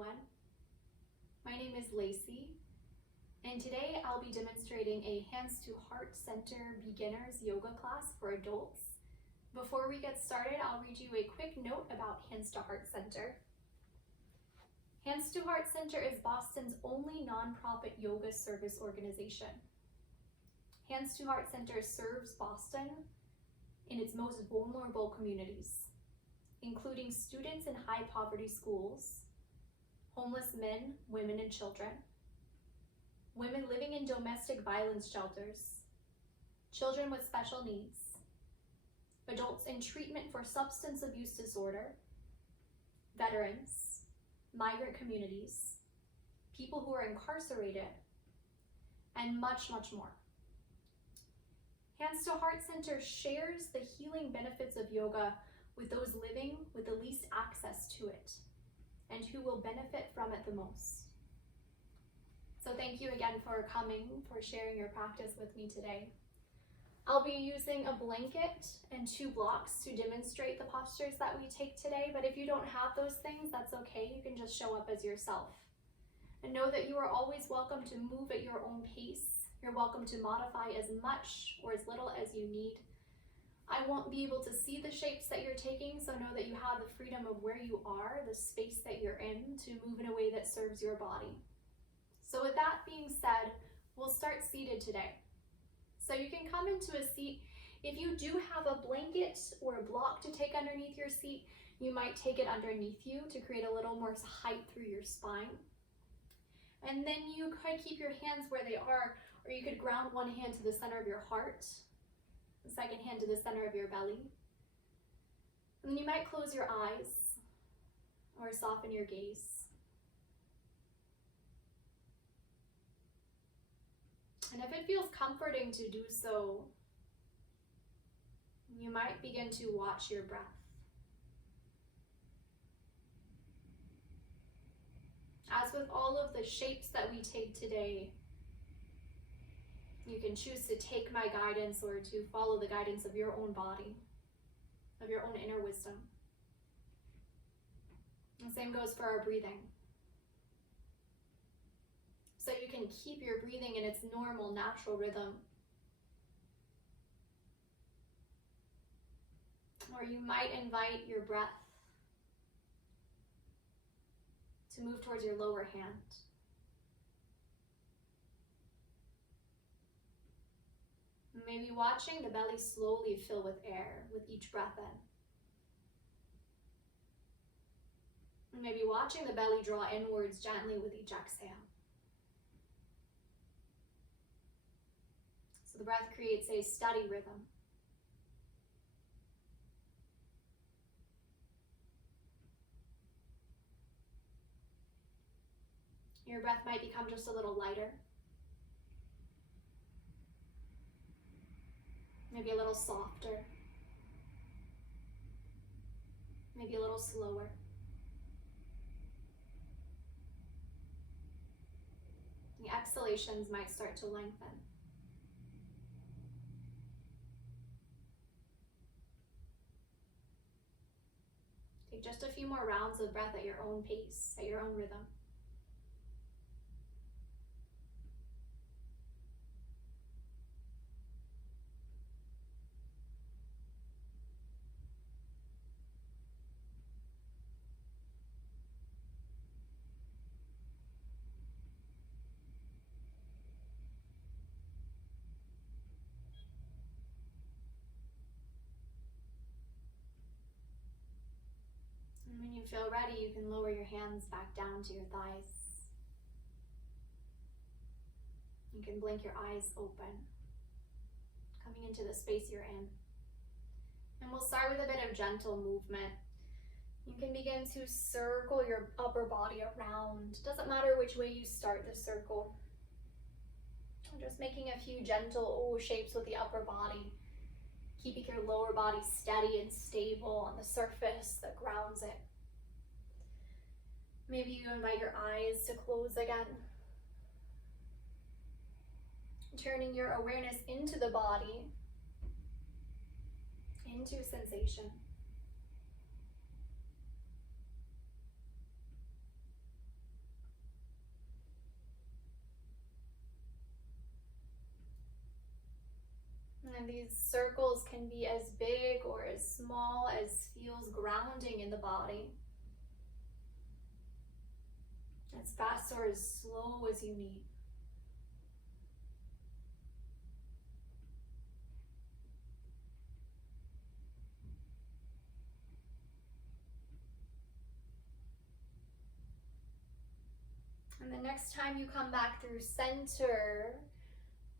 everyone. My name is Lacey, and today I'll be demonstrating a Hands to Heart Center beginners yoga class for adults. Before we get started, I'll read you a quick note about Hands to Heart Center. Hands to Heart Center is Boston's only nonprofit yoga service organization. Hands to Heart Center serves Boston in its most vulnerable communities, including students in high poverty schools, homeless men, women, and children, women living in domestic violence shelters, children with special needs, adults in treatment for substance abuse disorder, veterans, migrant communities, people who are incarcerated, and much, much more. Hands to Heart Center shares the healing benefits of yoga with those living with the least access to it and who will benefit from it the most. So thank you again for coming, for sharing your practice with me today. I'll be using a blanket and 2 blocks to demonstrate the postures that we take today, but if you don't have those things, that's okay. You can just show up as yourself. And know that you are always welcome to move at your own pace. You're welcome to modify as much or as little as you need. I won't be able to see the shapes that you're taking, so know that you have the freedom of where you are, the space that you're in, to move in a way that serves your body. So with that being said, we'll start seated today. So you can come into a seat. If you do have a blanket or a block to take underneath your seat, you might take it underneath you to create a little more height through your spine. And then you could keep your hands where they are, or you could ground one hand to the center of your heart, the second hand to the center of your belly. And then you might close your eyes or soften your gaze. And if it feels comforting to do so, you might begin to watch your breath. As with all of the shapes that we take today, you can choose to take my guidance or to follow the guidance of your own body, of your own inner wisdom. The same goes for our breathing. So you can keep your breathing in its normal, natural rhythm. Or you might invite your breath to move towards your lower hand. Maybe watching the belly slowly fill with air with each breath in. Maybe watching the belly draw inwards gently with each exhale. So the breath creates a steady rhythm. Your breath might become just a little lighter. Maybe a little softer. Maybe a little slower. The exhalations might start to lengthen. Take just a few more rounds of breath at your own pace, at your own rhythm. And when you feel ready, you can lower your hands back down to your thighs. You can blink your eyes open, coming into the space you're in. And we'll start with a bit of gentle movement. You can begin to circle your upper body around. Doesn't matter which way you start the circle. Just making a few gentle O shapes with the upper body, keeping your lower body steady and stable on the surface that grounds it. Maybe you invite your eyes to close again. Turning your awareness into the body, into sensation. These circles can be as big or as small as feels grounding in the body. As fast or as slow as you need. And the next time you come back through center,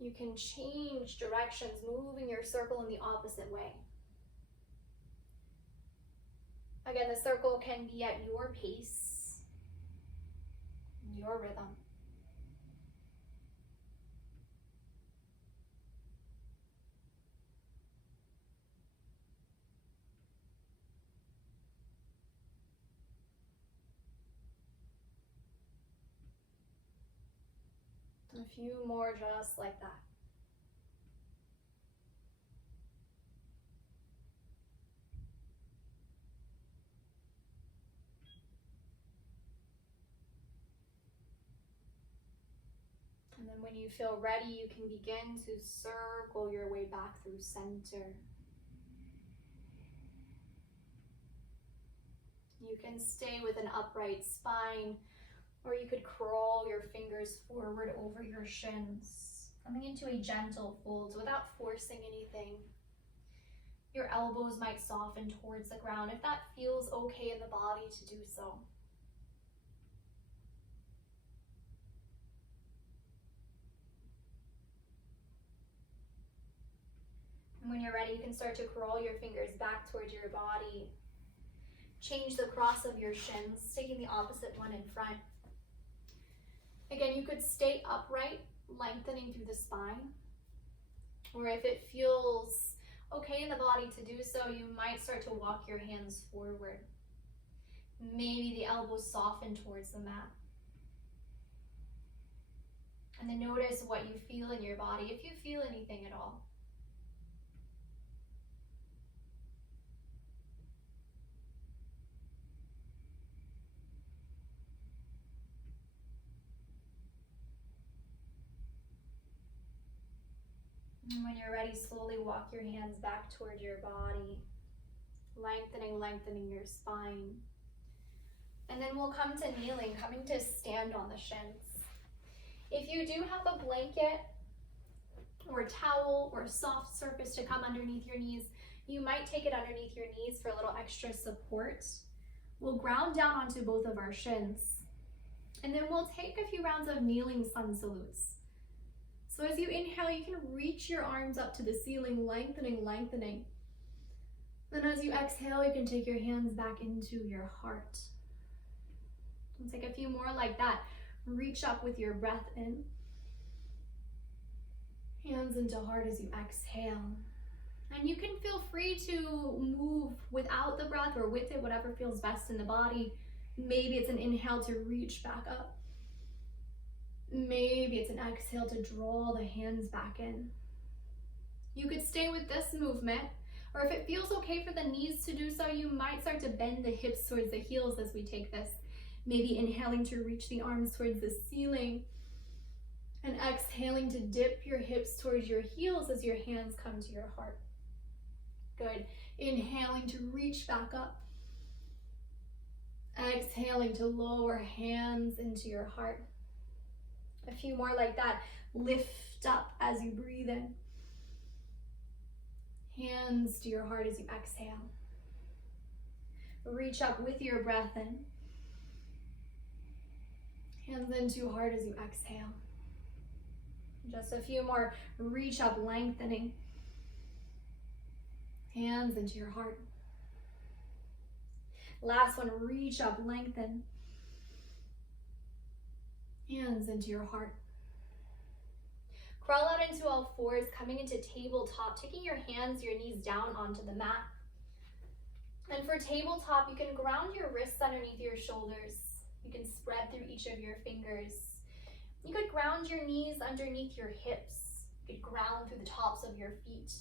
you can change directions, moving your circle in the opposite way. Again, the circle can be at your pace, your rhythm. A few more just like that. And then when you feel ready, you can begin to circle your way back through center. You can stay with an upright spine, or you could crawl your fingers forward over your shins, coming into a gentle fold without forcing anything. Your elbows might soften towards the ground if that feels okay in the body to do so. And when you're ready, you can start to crawl your fingers back towards your body. Change the cross of your shins, taking the opposite one in front. Again, you could stay upright, lengthening through the spine. Or if it feels okay in the body to do so, you might start to walk your hands forward. Maybe the elbows soften towards the mat. And then notice what you feel in your body, if you feel anything at all. And when you're ready, slowly walk your hands back toward your body, lengthening your spine. And then we'll come to kneeling, coming to stand on the shins. If you do have a blanket or a towel or a soft surface to come underneath your knees, you might take it underneath your knees for a little extra support. We'll ground down onto both of our shins. And then we'll take a few rounds of kneeling sun salutes. So as you inhale, you can reach your arms up to the ceiling, lengthening. Then as you exhale, you can take your hands back into your heart. And take a few more like that. Reach up with your breath in. Hands into heart as you exhale. And you can feel free to move without the breath or with it, whatever feels best in the body. Maybe it's an inhale to reach back up. Maybe it's an exhale to draw the hands back in. You could stay with this movement, or if it feels okay for the knees to do so, you might start to bend the hips towards the heels as we take this. Maybe inhaling to reach the arms towards the ceiling, and exhaling to dip your hips towards your heels as your hands come to your heart. Good. Inhaling to reach back up. Exhaling to lower hands into your heart. A few more like that. Lift up as you breathe in. Hands to your heart as you exhale. Reach up with your breath in. Hands into heart as you exhale. Just a few more. Reach up, lengthening. Hands into your heart. Last one, reach up, lengthen. Hands into your heart. Crawl out into all fours, coming into tabletop, taking your hands, your knees down onto the mat. And for tabletop, you can ground your wrists underneath your shoulders. You can spread through each of your fingers. You could ground your knees underneath your hips. You could ground through the tops of your feet.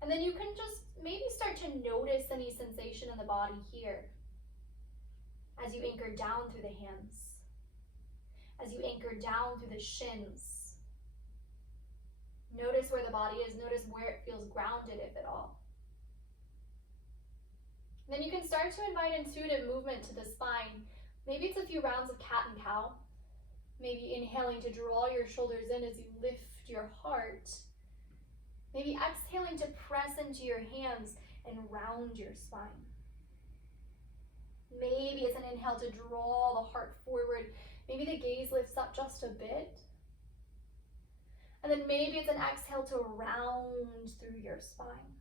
And then you can just maybe start to notice any sensation in the body here as you anchor down through the hands, as you anchor down through the shins. Notice where the body is. Notice where it feels grounded, if at all. Then you can start to invite intuitive movement to the spine. Maybe it's a few rounds of cat and cow. Maybe inhaling to draw your shoulders in as you lift your heart. Maybe exhaling to press into your hands and round your spine. Maybe it's an inhale to draw the heart forward. Maybe the gaze lifts up just a bit. And then maybe it's an exhale to round through your spine.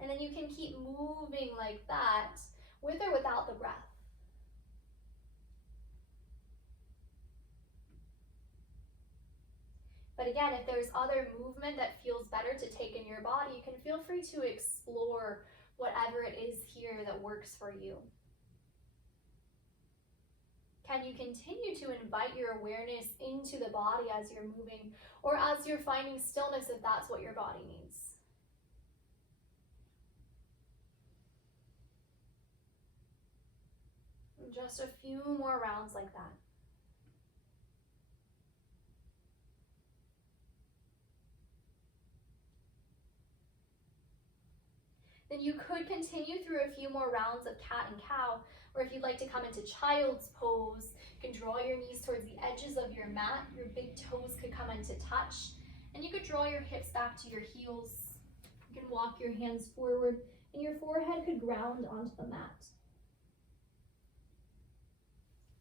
And then you can keep moving like that, with or without the breath. But again, if there's other movement that feels better to take in your body, you can feel free to explore whatever it is here that works for you. Can you continue to invite your awareness into the body as you're moving, or as you're finding stillness if that's what your body needs? Just a few more rounds like that. Then you could continue through a few more rounds of cat and cow, or if you'd like to come into child's pose, you can draw your knees towards the edges of your mat. Your big toes could come into touch, and you could draw your hips back to your heels. You can walk your hands forward, and your forehead could ground onto the mat.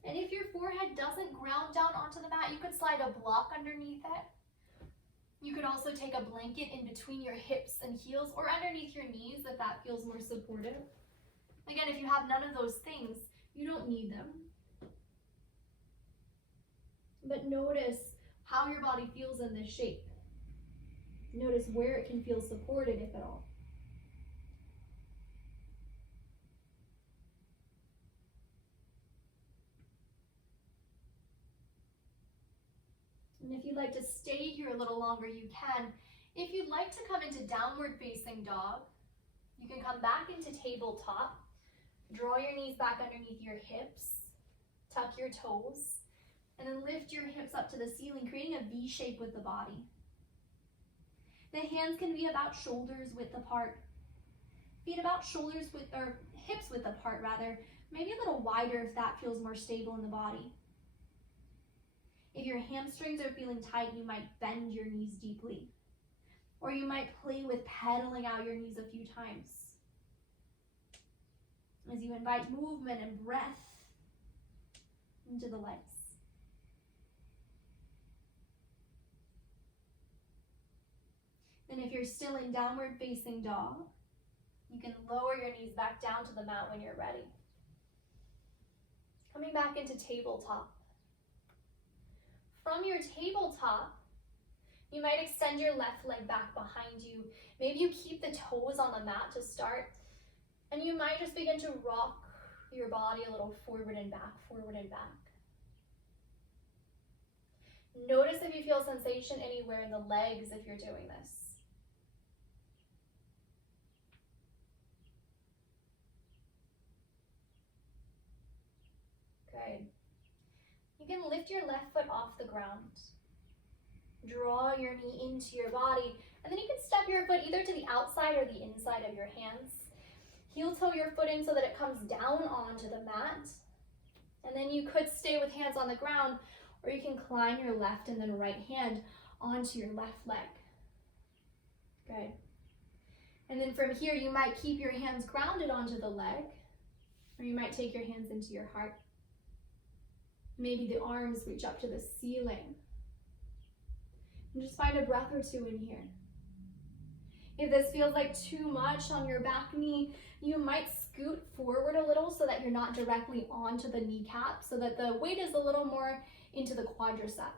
And if your forehead doesn't ground down onto the mat, you could slide a block underneath it. You could also take a blanket in between your hips and heels, or underneath your knees if that feels more supportive. Again, if you have none of those things, you don't need them. But notice how your body feels in this shape. Notice where it can feel supported, if at all. And if you'd like to stay here a little longer, you can. If you'd like to come into downward facing dog, you can come back into tabletop, draw your knees back underneath your hips, tuck your toes, and then lift your hips up to the ceiling, creating a V shape with the body. The hands can be about shoulders width apart, feet about shoulders width, or hips width apart rather, maybe a little wider if that feels more stable in the body. If your hamstrings are feeling tight, you might bend your knees deeply. Or you might play with pedaling out your knees a few times. As you invite movement and breath into the legs. Then if you're still in downward facing dog, you can lower your knees back down to the mat when you're ready. Coming back into tabletop. From your tabletop, you might extend your left leg back behind you. Maybe you keep the toes on the mat to start, and you might just begin to rock your body a little forward and back, forward and back. Notice if you feel sensation anywhere in the legs if you're doing this. Good. You can lift your left foot off the ground. Draw your knee into your body, and then you can step your foot either to the outside or the inside of your hands. Heel toe your foot in so that it comes down onto the mat. And then you could stay with hands on the ground, or you can climb your left and then right hand onto your left leg. Good. And then from here, you might keep your hands grounded onto the leg, or you might take your hands into your heart. Maybe the arms reach up to the ceiling. And just find a breath or two in here. If this feels like too much on your back knee, you might scoot forward a little so that you're not directly onto the kneecap, so that the weight is a little more into the quadricep.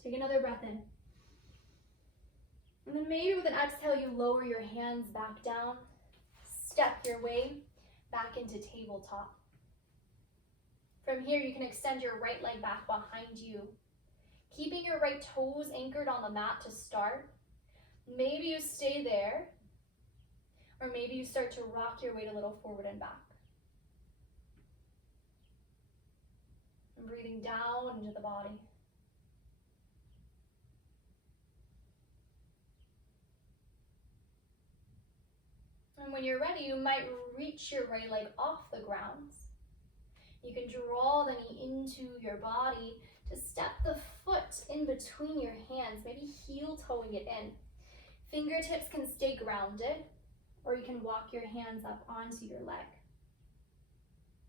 Take another breath in. And then maybe with an exhale, you lower your hands back down. Step your way back into tabletop. From here, you can extend your right leg back behind you, keeping your right toes anchored on the mat to start. Maybe you stay there, or maybe you start to rock your weight a little forward and back. And breathing down into the body. And when you're ready, you might reach your right leg off the ground. You can draw the knee into your body to step the foot in between your hands, maybe heel toeing it in. Fingertips can stay grounded, or you can walk your hands up onto your leg.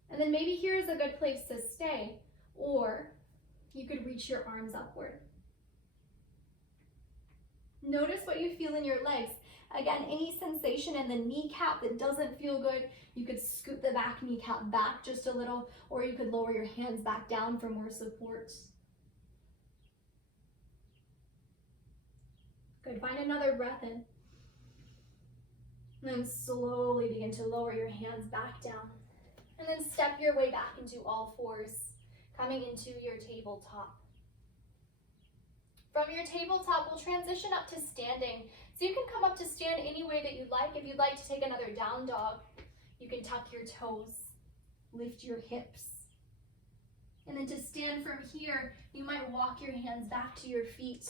And then maybe here's a good place to stay, or you could reach your arms upward. Notice what you feel in your legs. Again, any sensation in the kneecap that doesn't feel good, you could scoot the back kneecap back just a little, or you could lower your hands back down for more support. Good, find another breath in. And then slowly begin to lower your hands back down. And then step your way back into all fours, coming into your tabletop. From your tabletop, we'll transition up to standing. So you can come up to stand any way that you'd like. If you'd like to take another down dog, you can tuck your toes, lift your hips. And then to stand from here, you might walk your hands back to your feet,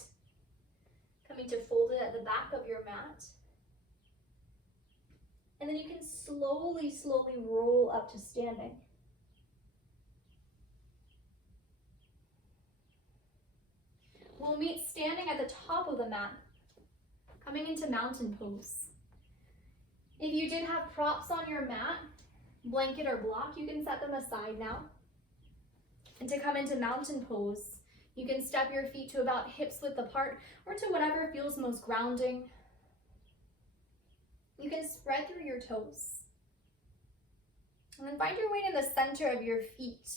coming to fold it at the back of your mat. And then you can slowly roll up to standing. We'll meet standing at the top of the mat, coming into mountain pose. If you did have props on your mat, blanket or block, you can set them aside now. And to come into mountain pose, you can step your feet to about hips width apart or to whatever feels most grounding. You can spread through your toes. And then find your weight in the center of your feet,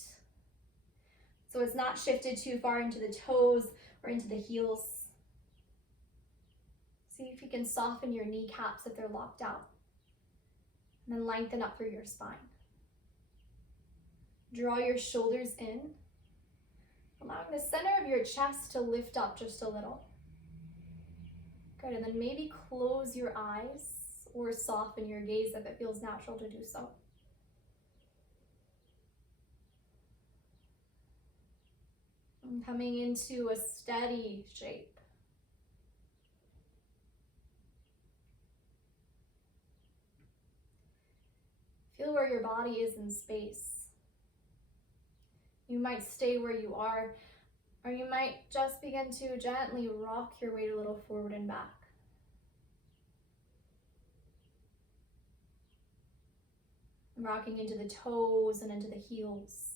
so it's not shifted too far into the toes or into the heels. See if you can soften your kneecaps if they're locked out. And then lengthen up through your spine. Draw your shoulders in, allowing the center of your chest to lift up just a little. Good, and then maybe close your eyes or soften your gaze if it feels natural to do so. And coming into a steady shape. Feel where your body is in space. You might stay where you are, or you might just begin to gently rock your weight a little forward and back. Rocking into the toes and into the heels.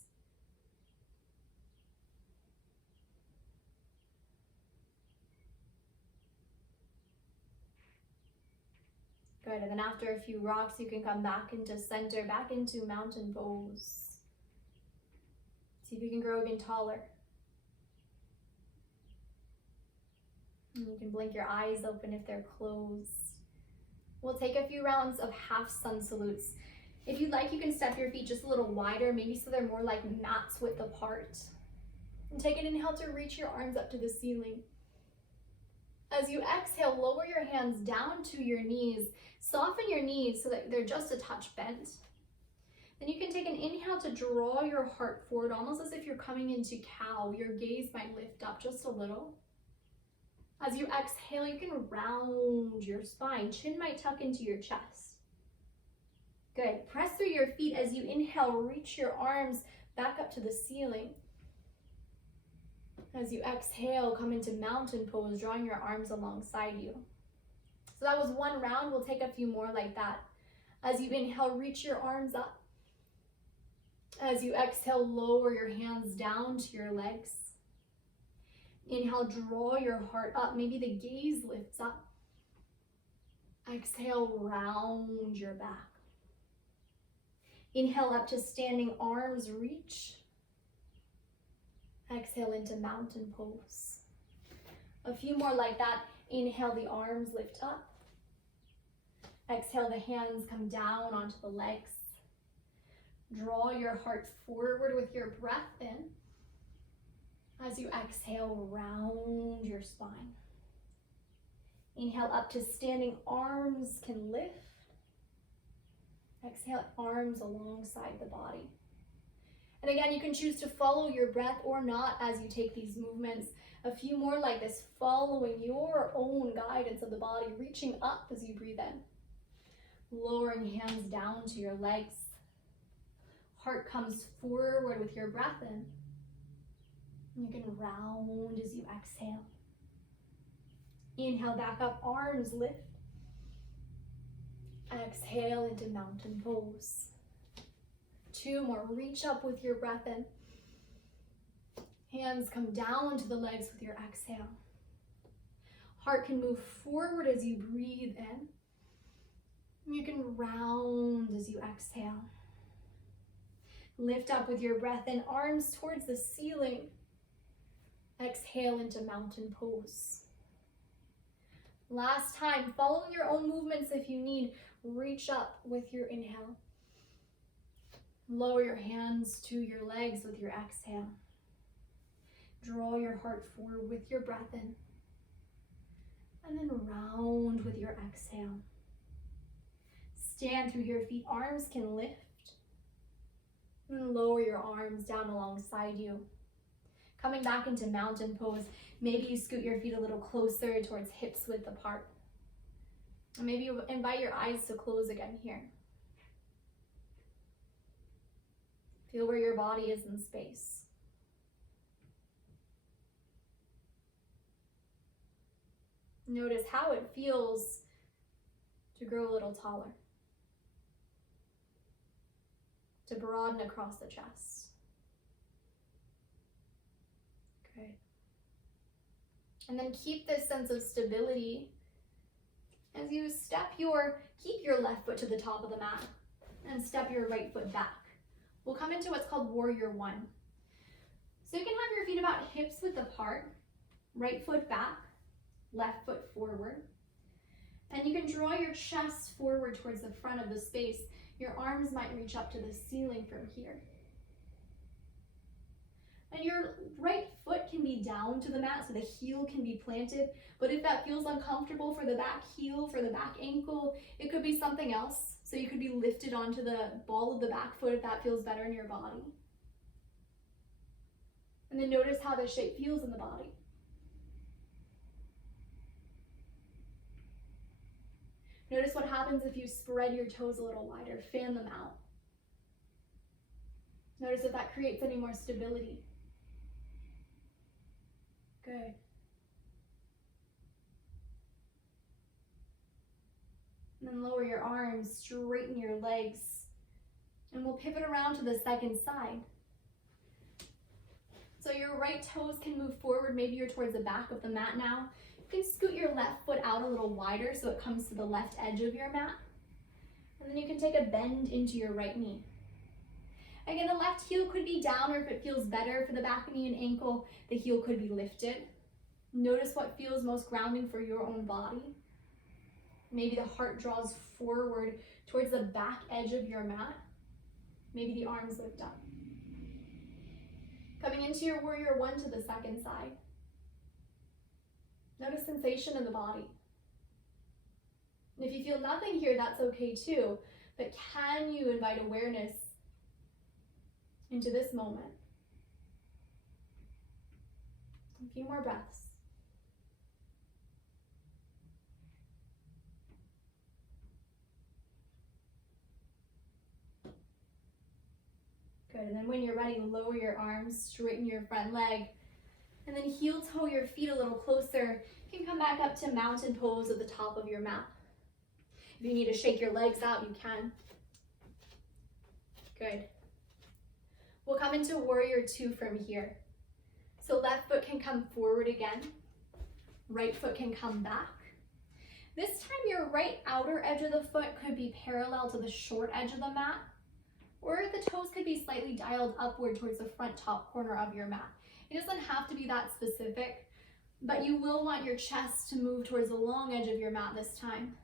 Good, and then after a few rocks, you can come back into center, back into mountain pose. See if you can grow even taller. And you can blink your eyes open if they're closed. We'll take a few rounds of half sun salutes. If you'd like, you can step your feet just a little wider, maybe so they're more like mats width apart. And take an inhale to reach your arms up to the ceiling. As you exhale, lower your hands down to your knees. Soften your knees so that they're just a touch bent. Then you can take an inhale to draw your heart forward, almost as if you're coming into cow. Your gaze might lift up just a little. As you exhale, you can round your spine. Chin might tuck into your chest. Good. Press through your feet as you inhale. Reach your arms back up to the ceiling. As you exhale, come into mountain pose, drawing your arms alongside you. So that was one round. We'll take a few more like that. As you inhale, reach your arms up. As you exhale, lower your hands down to your legs. Inhale, draw your heart up. Maybe the gaze lifts up. Exhale, round your back. Inhale up to standing, arms reach. Exhale into mountain pose. A few more like that. Inhale, the arms lift up. Exhale, the hands come down onto the legs. Draw your heart forward with your breath in. As you exhale, round your spine. Inhale up to standing, arms can lift. Exhale, arms alongside the body. And again, you can choose to follow your breath or not as you take these movements. A few more like this, following your own guidance of the body, reaching up as you breathe in. Lowering hands down to your legs. Heart comes forward with your breath in. You can round as you exhale. Inhale back up, arms lift. Exhale into mountain pose. 2 more, reach up with your breath in. Hands come down to the legs with your exhale. Heart can move forward as you breathe in. You can round as you exhale. Lift up with your breath in, arms towards the ceiling. Exhale into mountain pose. Last time, following your own movements if you need, reach up with your inhale. Lower your hands to your legs with your exhale. Draw your heart forward with your breath in. And then round with your exhale. Stand through your feet, arms can lift. And lower your arms down alongside you. Coming back into mountain pose, maybe you scoot your feet a little closer towards hips width apart. And maybe you invite your eyes to close again here. Feel where your body is in space. Notice how it feels to grow a little taller, to broaden across the chest. Good. And then keep this sense of stability as you keep your left foot to the top of the mat and step your right foot back. We'll come into what's called Warrior One. So you can have your feet about hips width apart, right foot back, left foot forward. And you can draw your chest forward towards the front of the space. Your arms might reach up to the ceiling from here. And your right foot can be down to the mat, so the heel can be planted. But if that feels uncomfortable for the back heel, for the back ankle, it could be something else. So you could be lifted onto the ball of the back foot if that feels better in your body. And then notice how the shape feels in the body. Notice what happens if you spread your toes a little wider, fan them out. Notice if that creates any more stability. Good. And then lower your arms, straighten your legs, and we'll pivot around to the second side. So your right toes can move forward, maybe you're towards the back of the mat now. You can scoot your left foot out a little wider so it comes to the left edge of your mat. And then you can take a bend into your right knee. Again, the left heel could be down, or if it feels better for the back knee and ankle, the heel could be lifted. Notice what feels most grounding for your own body. Maybe the heart draws forward towards the back edge of your mat. Maybe the arms lift up. Coming into your Warrior One to the second side. Notice sensation in the body. And if you feel nothing here, that's okay too. But can you invite awareness into this moment? A few more breaths. Good, and then when you're ready, lower your arms, straighten your front leg, and then heel toe your feet a little closer. You can come back up to mountain pose at the top of your mat. If you need to shake your legs out, you can. Good. We'll come into Warrior Two from here. So left foot can come forward again. Right foot can come back. This time your right outer edge of the foot could be parallel to the short edge of the mat, or the toes could be slightly dialed upward towards the front top corner of your mat. It doesn't have to be that specific, but you will want your chest to move towards the long edge of your mat this time,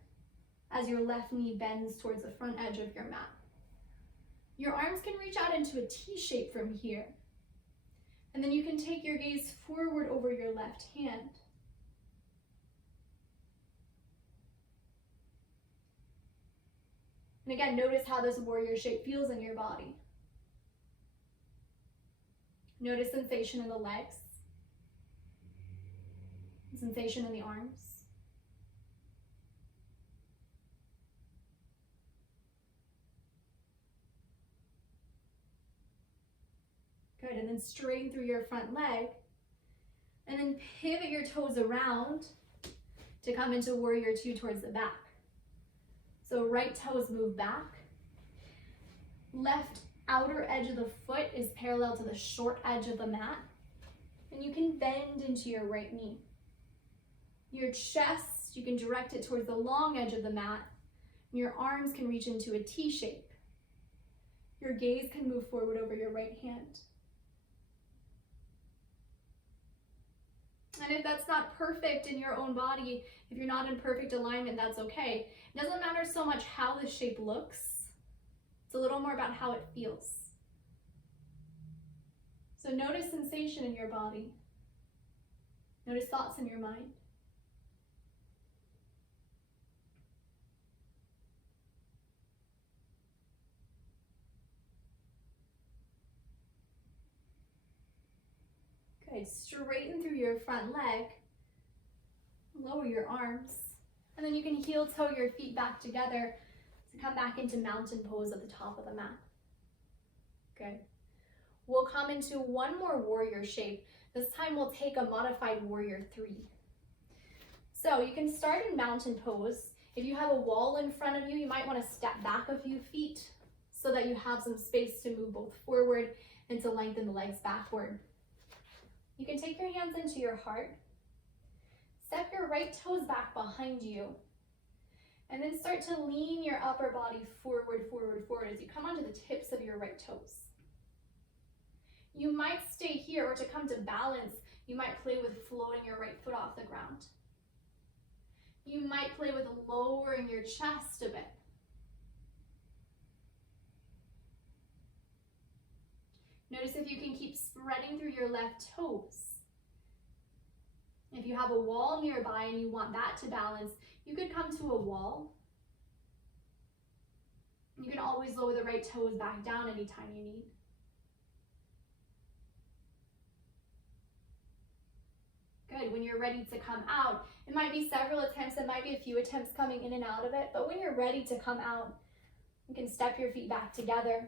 as your left knee bends towards the front edge of your mat. Your arms can reach out into a T shape from here. And then you can take your gaze forward over your left hand. And again, notice how this warrior shape feels in your body. Notice sensation in the legs, sensation in the arms. Good, and then straighten through your front leg, and then pivot your toes around to come into warrior two towards the back. So right toes move back. Left outer edge of the foot is parallel to the short edge of the mat. And you can bend into your right knee. Your chest, you can direct it towards the long edge of the mat. And your arms can reach into a T shape. Your gaze can move forward over your right hand. And if that's not perfect in your own body, if you're not in perfect alignment, that's okay. It doesn't matter so much how the shape looks. It's a little more about how it feels. So notice sensation in your body. Notice thoughts in your mind. Good, straighten through your front leg, lower your arms, and then you can heel toe your feet back together to come back into mountain pose at the top of the mat. Good. We'll come into one more warrior shape. This time we'll take a modified warrior three. So you can start in mountain pose. If you have a wall in front of you, you might want to step back a few feet so that you have some space to move both forward and to lengthen the legs backward. You can take your hands into your heart, step your right toes back behind you, and then start to lean your upper body forward, forward, forward as you come onto the tips of your right toes. You might stay here, or to come to balance, you might play with floating your right foot off the ground. You might play with lowering your chest a bit. Notice if you can keep spreading through your left toes. If you have a wall nearby and you want that to balance, you could come to a wall. You can always lower the right toes back down anytime you need. Good, when you're ready to come out, it might be several attempts, it might be a few attempts coming in and out of it, but when you're ready to come out, you can step your feet back together.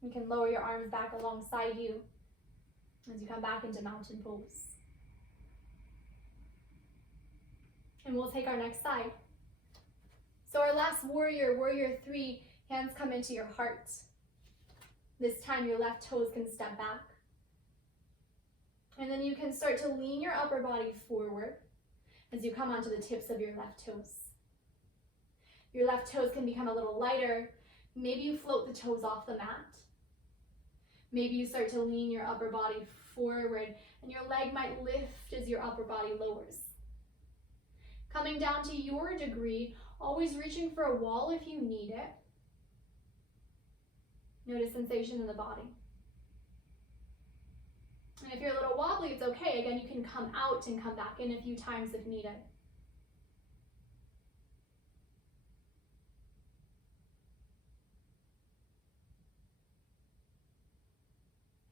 You can lower your arms back alongside you as you come back into mountain pose. And we'll take our next side. So our last warrior, warrior three, hands come into your heart. This time your left toes can step back. And then you can start to lean your upper body forward as you come onto the tips of your left toes. Your left toes can become a little lighter. Maybe you float the toes off the mat. Maybe you start to lean your upper body forward and your leg might lift as your upper body lowers. Coming down to your degree, always reaching for a wall if you need it. Notice sensation in the body. And if you're a little wobbly, it's okay. Again, you can come out and come back in a few times if needed.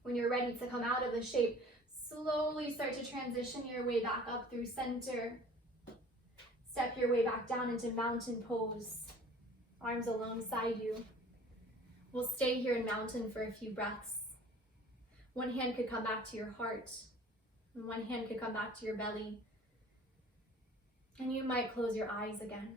When you're ready to come out of the shape, slowly start to transition your way back up through center. Step your way back down into mountain pose. Arms alongside you. We'll stay here in mountain for a few breaths. One hand could come back to your heart, and one hand could come back to your belly. And you might close your eyes again.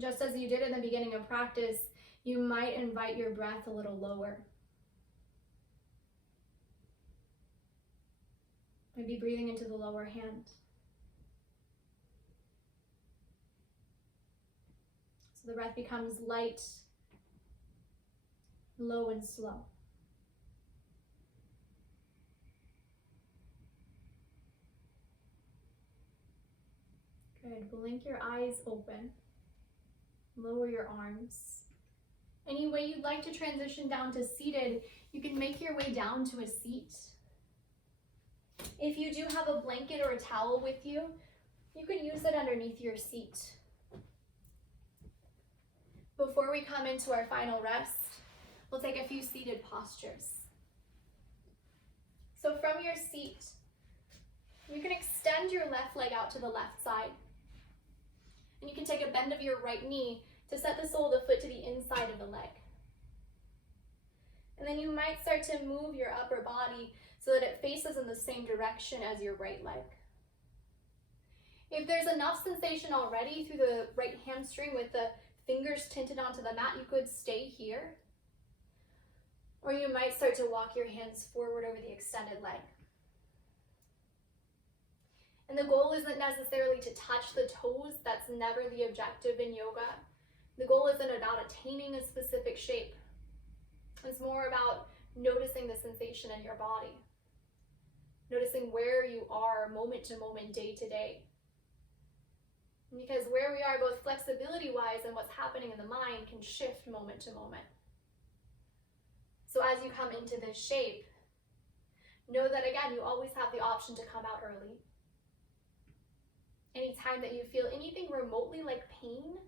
Just as you did in the beginning of practice, you might invite your breath a little lower. Maybe breathing into the lower hand. So the breath becomes light, low and slow. Good. Blink your eyes open. Lower your arms. Any way you'd like to transition down to seated, you can make your way down to a seat. If you do have a blanket or a towel with you, you can use it underneath your seat. Before we come into our final rest, we'll take a few seated postures. So from your seat, you can extend your left leg out to the left side. And you can take a bend of your right knee to set the sole of the foot to the inside of the leg. And then you might start to move your upper body so that it faces in the same direction as your right leg. If there's enough sensation already through the right hamstring with the fingers tinted onto the mat, you could stay here. Or you might start to walk your hands forward over the extended leg. And the goal isn't necessarily to touch the toes. That's never the objective in yoga. The goal isn't about attaining a specific shape. It's more about noticing the sensation in your body. Noticing where you are moment to moment, day to day. Because where we are both flexibility-wise and what's happening in the mind can shift moment to moment. So as you come into this shape, know that again, you always have the option to come out early. Anytime that you feel anything remotely like pain,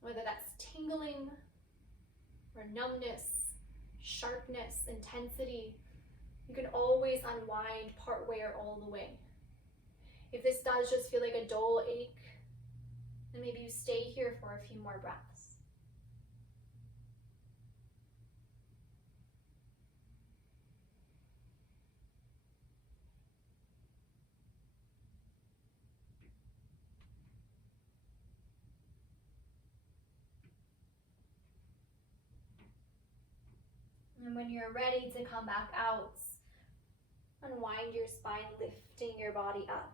whether that's tingling or numbness, sharpness, intensity, you can always unwind part way or all the way. If this does just feel like a dull ache, then maybe you stay here for a few more breaths. And when you're ready to come back out, unwind your spine, lifting your body up.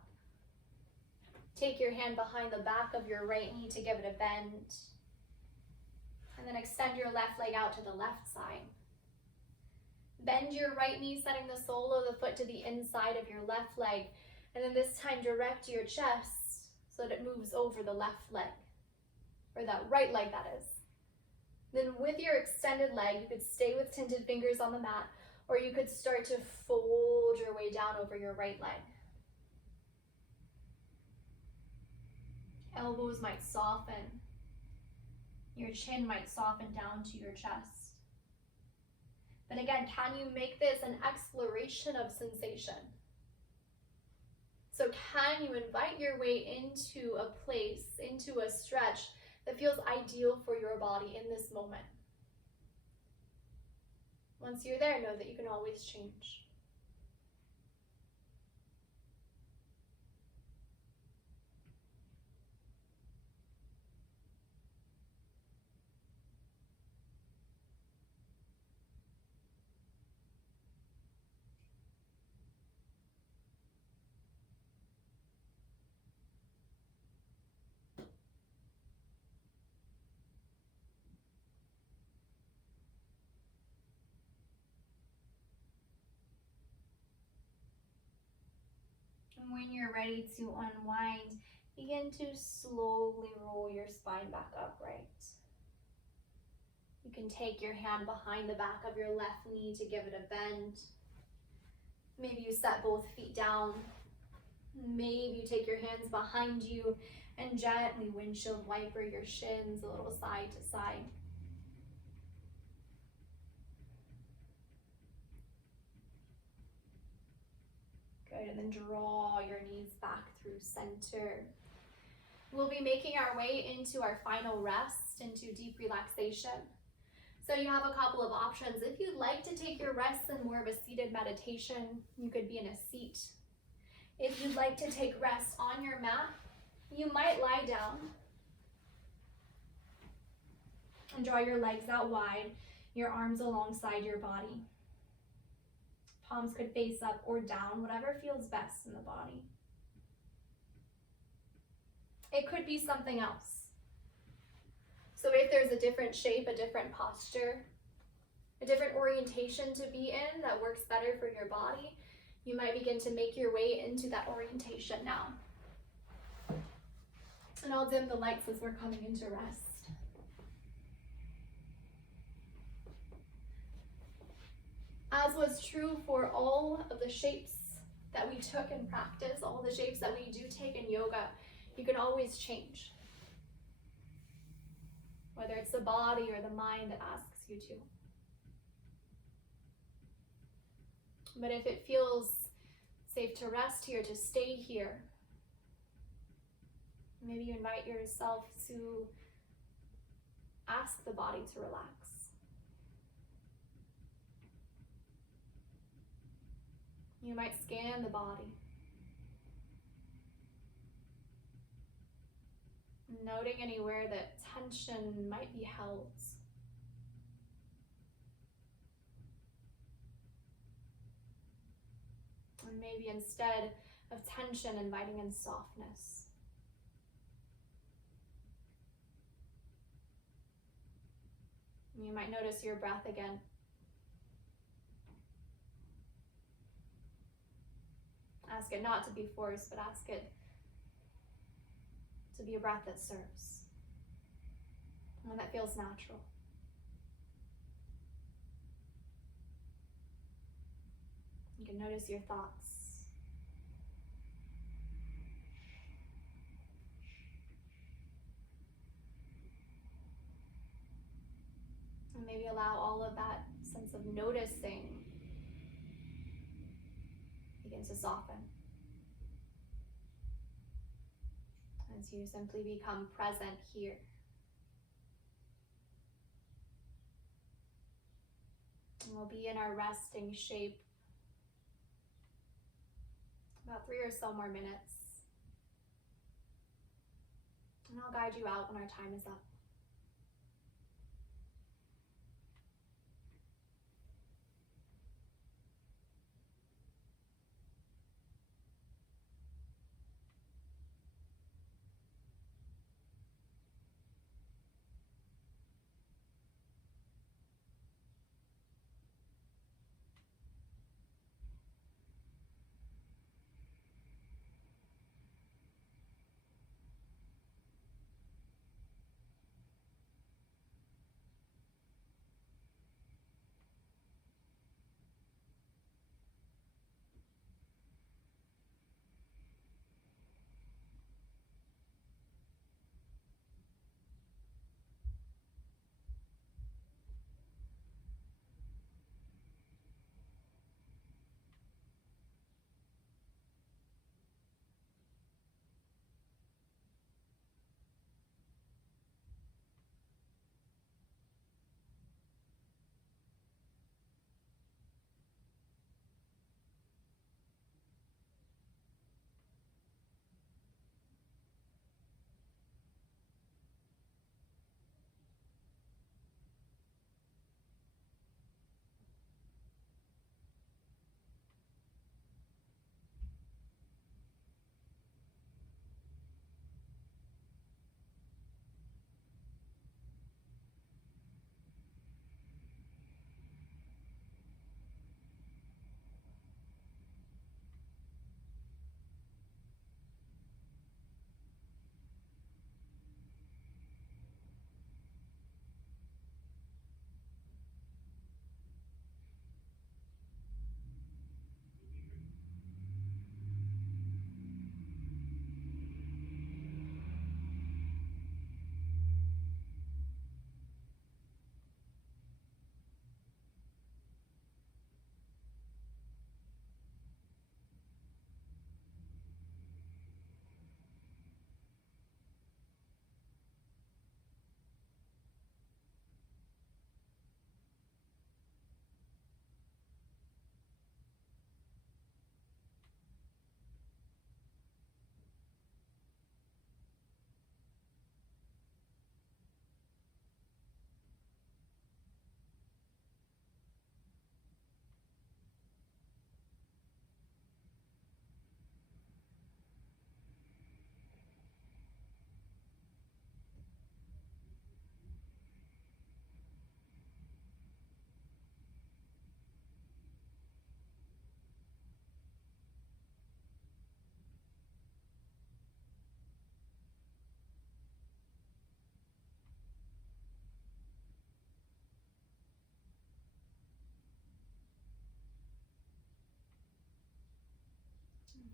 Take your hand behind the back of your right knee to give it a bend. And then extend your left leg out to the left side. Bend your right knee, setting the sole of the foot to the inside of your left leg. And then this time direct your chest so that it moves over the left leg. Or that right leg, that is. Then with your extended leg, you could stay with tinted fingers on the mat, or you could start to fold your way down over your right leg. Elbows might soften. Your chin might soften down to your chest. But again, can you make this an exploration of sensation? So can you invite your way into a place, into a stretch that feels ideal for your body in this moment? Once you're there, know that you can always change. And when you're ready to unwind, begin to slowly roll your spine back upright. You can take your hand behind the back of your left knee to give it a bend. Maybe you set both feet down. Maybe you take your hands behind you and gently windshield wiper your shins a little side to side. Good, and then draw your knees back through center. We'll be making our way into our final rest, into deep relaxation. So you have a couple of options. If you'd like to take your rest in more of a seated meditation, you could be in a seat. If you'd like to take rest on your mat, you might lie down and draw your legs out wide, your arms alongside your body. Palms could face up or down, whatever feels best in the body. It could be something else. So if there's a different shape, a different posture, a different orientation to be in that works better for your body, you might begin to make your way into that orientation now. And I'll dim the lights as we're coming into rest. As was true for all of the shapes that we took in practice, all the shapes that we do take in yoga, you can always change. whether it's the body or the mind that asks you to. But if it feels safe to rest here, to stay here, maybe you invite yourself to ask the body to relax. You might scan the body, noting anywhere that tension might be held. And maybe instead of tension, inviting in softness. You might notice your breath again. Ask it not to be forced, but ask it to be a breath that serves, one that feels natural. You can notice your thoughts. And maybe allow all of that sense of noticing begin to soften as you simply become present here. And we'll be in our resting shape about 3 or so more minutes. And I'll guide you out when our time is up.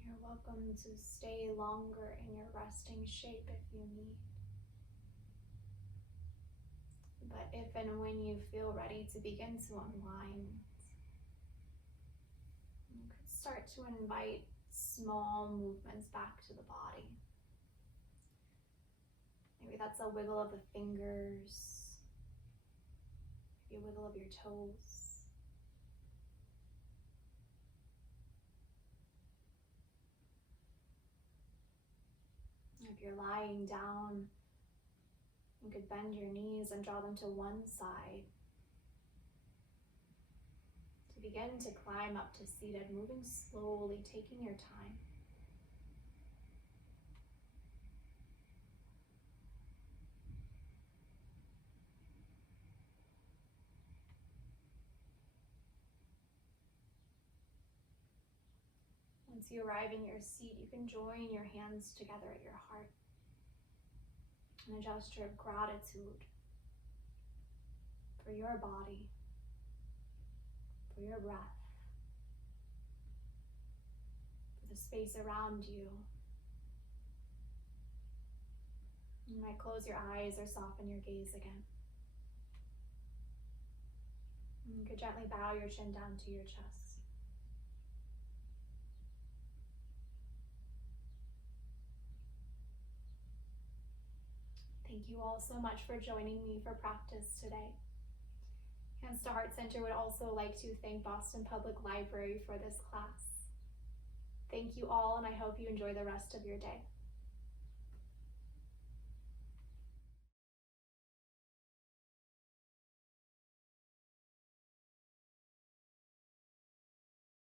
You're welcome to stay longer in your resting shape if you need. But if and when you feel ready to begin to unwind, you could start to invite small movements back to the body. Maybe that's a wiggle of the fingers, maybe a wiggle of your toes. If you're lying down, you could bend your knees and draw them to one side to begin to climb up to seated, moving slowly, taking your time. Once you arrive in your seat, you can join your hands together at your heart in a gesture of gratitude for your body, for your breath, for the space around you. You might close your eyes or soften your gaze again. And you could gently bow your chin down to your chest. Thank you all so much for joining me for practice today. Hands to Heart Center would also like to thank Boston Public Library for this class. Thank you all, and I hope you enjoy the rest of your day.